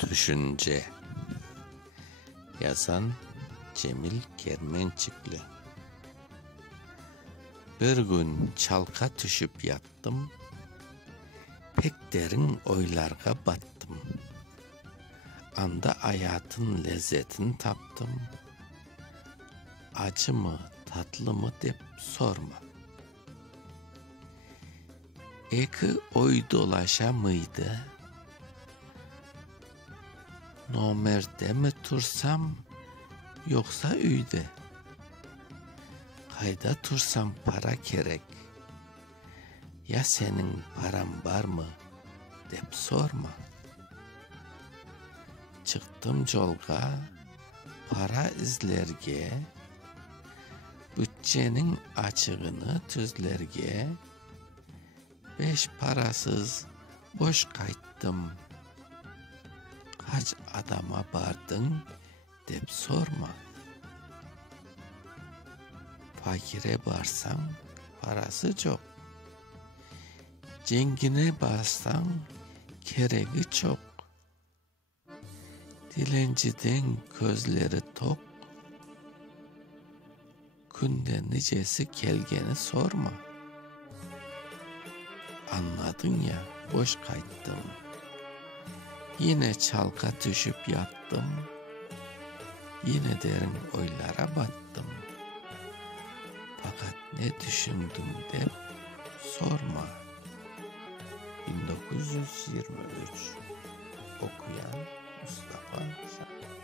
Düşünce. Yazan Cemil Kermençikli. Bir gün çalka düşüp yattım, pek derin oylarga battım. Anda hayatın lezzetini taptım. Acı mı, tatlı mı dep sorma. Eki oy dolaşa mıydı? Nomerde mi tursam, yoksa üyde? Kayda tursam para gerek. Ya senin paran var mı dep sorma. Çıktım yolga, para izlerge, bütçenin açığını tüzlerge, beş parasız boş kayttım. Kaç adama bardın dep sorma. Fakire barsan parası çok. Cengine barsan keregi çok. Dilenciden gözleri tok. Günde nicesi gelgeni sorma. Anladın ya, boş kayttım. Yine çalka düşüp yattım. Yine derin oylara battım. Fakat ne düşündüm dep sorma. 1923. Okuyan Mustafa Şahin.